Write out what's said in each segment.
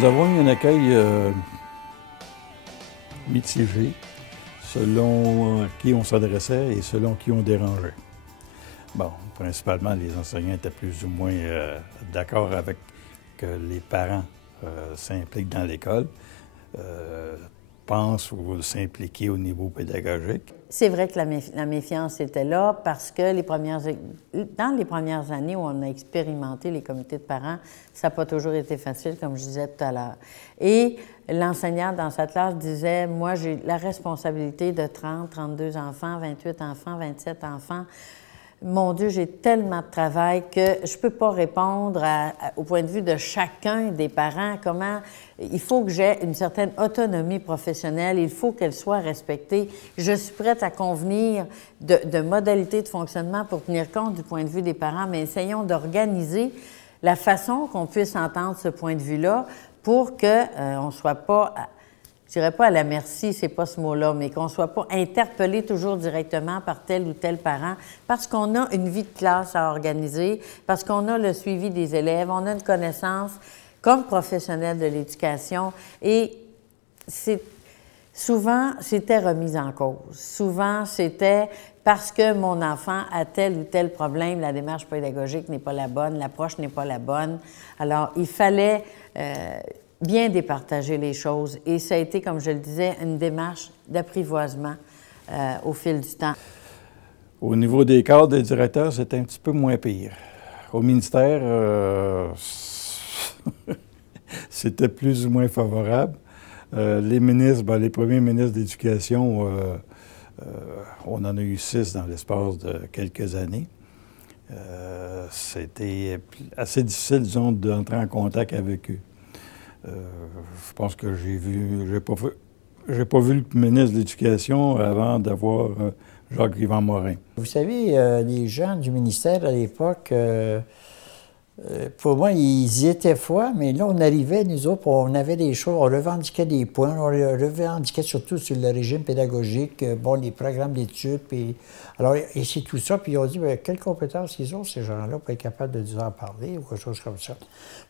Nous avons eu un accueil mitigé selon qui on s'adressait et selon qui on dérangeait. Bon, principalement, les enseignants étaient plus ou moins d'accord avec que les parents s'impliquent dans l'école, pensent ou s'impliquer au niveau pédagogique. C'est vrai que la méfiance était là parce que dans les premières années où on a expérimenté les comités de parents, ça n'a pas toujours été facile, comme je disais tout à l'heure. Et l'enseignant dans sa classe disait, moi, j'ai la responsabilité de 30, 32 enfants, 28 enfants, 27 enfants. Mon Dieu, j'ai tellement de travail que je ne peux pas répondre au point de vue de chacun des parents. Comment il faut que j'ai une certaine autonomie professionnelle, il faut qu'elle soit respectée. Je suis prête à convenir de modalités de fonctionnement pour tenir compte du point de vue des parents, mais essayons d'organiser la façon qu'on puisse entendre ce point de vue-là pour qu'on ne soit pas... Je ne dirais pas à la merci, c'est pas ce mot-là, mais qu'on ne soit pas interpellé toujours directement par tel ou tel parent, parce qu'on a une vie de classe à organiser, parce qu'on a le suivi des élèves, on a une connaissance comme professionnel de l'éducation, et souvent, c'était remis en cause. Souvent, c'était parce que mon enfant a tel ou tel problème, la démarche pédagogique n'est pas la bonne, l'approche n'est pas la bonne. Alors, il fallait... bien départager les choses. Et ça a été, comme je le disais, une démarche d'apprivoisement au fil du temps. Au niveau des cadres des directeurs, c'était un petit peu moins pire. Au ministère, c'était plus ou moins favorable. Les ministres, les premiers ministres d'éducation, on en a eu 6 dans l'espace de quelques années. C'était assez difficile, disons, d'entrer en contact avec eux. Je pense que j'ai pas vu le ministre de l'Éducation avant d'avoir Jacques-Yvan Morin. Vous savez, les gens du ministère à l'époque, pour moi, ils y étaient fois, mais là, on arrivait, nous autres, on avait des choses, on revendiquait des points, on revendiquait surtout sur le régime pédagogique, les programmes d'études, alors, et c'est tout ça, puis on dit, bien, quelles compétences ils ont, ces gens-là, pour être capables de nous en parler, ou quelque chose comme ça.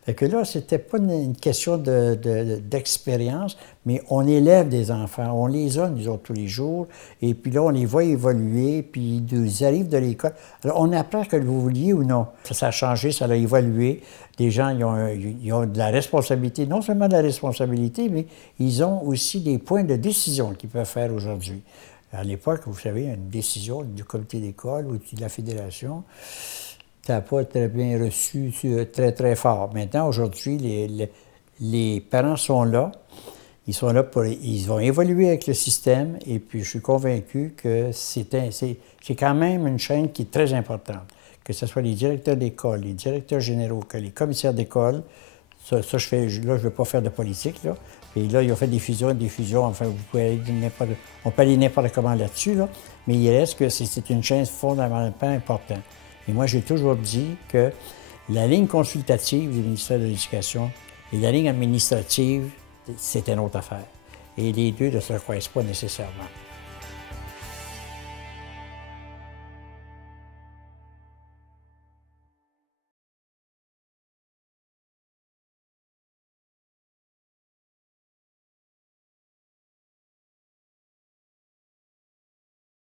Fait que là, c'était pas une question d'expérience, mais on élève des enfants, on les a, nous autres, tous les jours, et puis là, on les voit évoluer, puis ils arrivent de l'école. Alors, on apprend que vous vouliez ou non. Ça a changé, ça a évolué. Les gens, ils ont de la responsabilité, non seulement de la responsabilité, mais ils ont aussi des points de décision qu'ils peuvent faire aujourd'hui. À l'époque, vous savez, une décision du comité d'école ou de la fédération, ça n'a pas très bien reçu, très, très fort. Maintenant, aujourd'hui, les parents sont là. Ils sont là ils vont évoluer avec le système et puis je suis convaincu que c'est quand même une chaîne qui est très importante. Que ce soit les directeurs d'école, les directeurs généraux, que les commissaires d'école, là, je ne veux pas faire de politique, là. Et là, ils ont fait des fusions, enfin, vous pouvez aller on peut aller n'importe comment là-dessus, là, mais il reste que c'est une chaîne fondamentalement importante. Et moi, j'ai toujours dit que la ligne consultative du ministère de l'Éducation et la ligne administrative, c'est une autre affaire. Et les deux ne se croisent pas nécessairement.